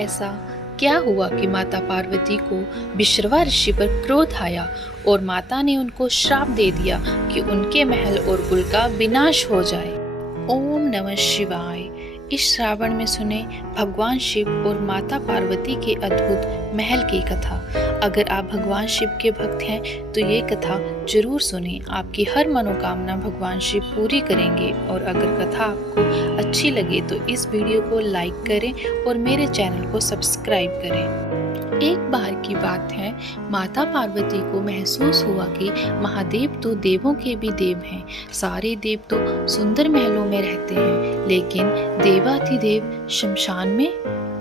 ऐसा क्या हुआ कि माता पार्वती को विश्रवा ऋषि पर क्रोध आया और माता ने उनको श्राप दे दिया कि उनके महल और कुल का विनाश हो जाए। ओम नमः शिवाय। इस श्रावण में सुने भगवान शिव और माता पार्वती के अद्भुत महल की कथा। अगर आप भगवान शिव के भक्त हैं तो ये कथा जरूर सुनें। आपकी हर मनोकामना भगवान शिव पूरी करेंगे। और अगर कथा आपको अच्छी लगे तो इस वीडियो को लाइक करें और मेरे चैनल को सब्सक्राइब करें। एक बार की बात है, माता पार्वती को महसूस हुआ कि महादेव तो देवों के भी देव हैं। सारे देव तो सुंदर महलों में रहते हैं, लेकिन देवाधिदेव शमशान में,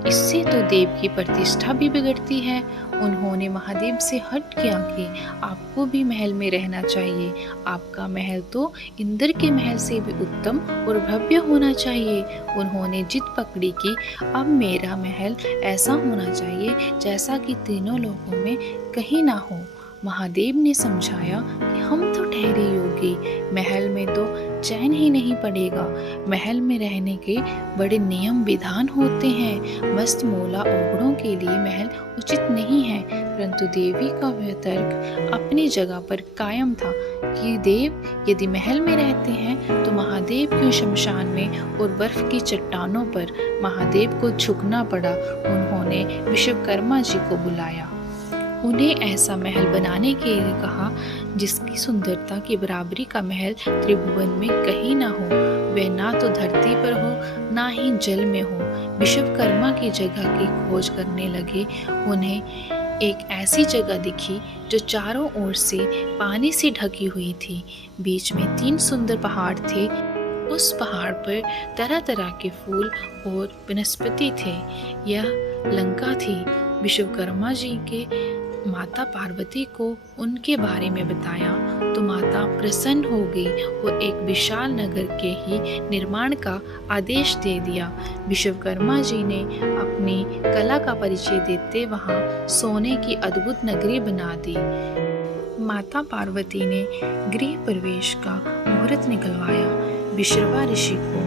इससे तो देव की प्रतिष्ठा भी बिगड़ती है। उन्होंने महादेव से हट किया कि आपको भी महल में रहना चाहिए। आपका महल तो इंद्र के महल से भी उत्तम और भव्य होना चाहिए। उन्होंने जिद पकड़ी कि अब मेरा महल ऐसा होना चाहिए जैसा कि तीनों लोकों में कहीं ना हो। महादेव ने समझाया कि हम तो ठहरे योगी, महल में तो चैन ही नहीं पड़ेगा। महल में रहने के बड़े नियम विधान होते हैं। मस्त मौला औगड़ों के लिए महल उचित नहीं है। परंतु देवी का वह तर्क अपनी जगह पर कायम था कि देव यदि महल में रहते हैं तो महादेव क्यों शमशान में और बर्फ की चट्टानों पर। महादेव को झुकना पड़ा। उन्होंने विश्वकर्मा जी को बुलाया। उन्हें ऐसा महल बनाने के लिए कहा जिसकी सुंदरता की बराबरी का महल त्रिभुवन में कहीं ना हो। वह ना तो धरती पर हो ना ही जल में हो। विश्वकर्मा की जगह की खोज करने लगे। उन्हें एक ऐसी जगह दिखी जो चारों ओर से पानी से ढकी हुई थी। बीच में 3 सुंदर पहाड़ थे। उस पहाड़ पर तरह तरह के फूल और वनस्पति थे। यह लंका थी। विश्वकर्मा जी के माता पार्वती को उनके बारे में बताया तो माता प्रसन्न हो गई और एक विशाल नगर के ही निर्माण का आदेश दे दिया। विश्वकर्मा जी ने अपनी कला का परिचय देते वहां सोने की अद्भुत नगरी बना दी। माता पार्वती ने गृह प्रवेश का मुहूर्त निकलवाया। विश्रवा ऋषि को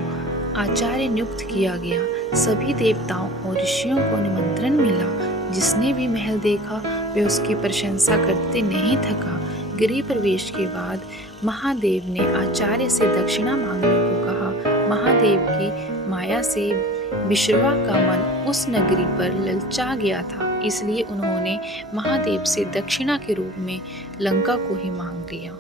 आचार्य नियुक्त किया गया। सभी देवताओं और ऋषियों को निमंत्रण मिला। जिसने भी महल देखा वे उसकी प्रशंसा करते नहीं थका। गृह प्रवेश के बाद महादेव ने आचार्य से दक्षिणा मांगने को कहा। महादेव की माया से विश्रवा का मन उस नगरी पर ललचा गया था, इसलिए उन्होंने महादेव से दक्षिणा के रूप में लंका को ही मांग लिया।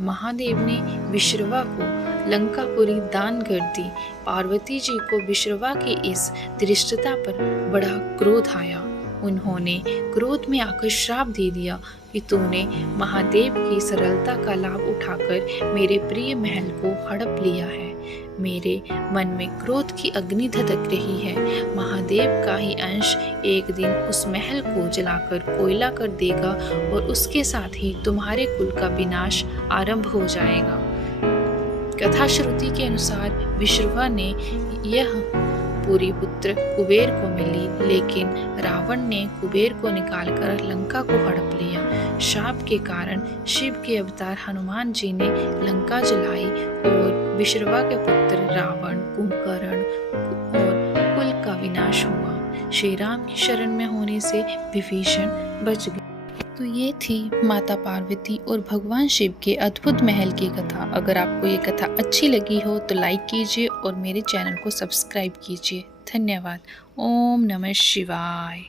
महादेव ने विश्रवा को लंकापुरी दान कर दी। पार्वती जी को विश्रवा की इस धृष्टता पर बड़ा क्रोध आया। उन्होंने क्रोध में आकर श्राप दे दिया कि तूने महादेव की सरलता का लाभ उठाकर मेरे प्रिय महल को हड़प लिया है। मेरे मन में क्रोध की अग्नि धधक रही है। महादेव का ही अंश एक दिन उस महल को जलाकर कोयला कर देगा और उसके साथ ही तुम्हारे कुल का विनाश आरंभ हो जाएगा। कथा श्रुति के अनुसार विश्रवा ने यह पूरी पुत्र कुबेर को मिली, लेकिन रावण ने कुबेर को निकालकर लंका को हड़प लिया। शाप के कारण शिव के अवतार हनुमान जी ने लंका जलाई और विश्रवा के पुत्र रावण, कुंभकर्ण और कुल का विनाश हुआ। श्री राम की शरण में होने से विभीषण बच गए। तो ये थी माता पार्वती और भगवान शिव के अद्भुत महल की कथा। अगर आपको ये कथा अच्छी लगी हो तो लाइक कीजिए और मेरे चैनल को सब्सक्राइब कीजिए। धन्यवाद। ओम नमः शिवाय।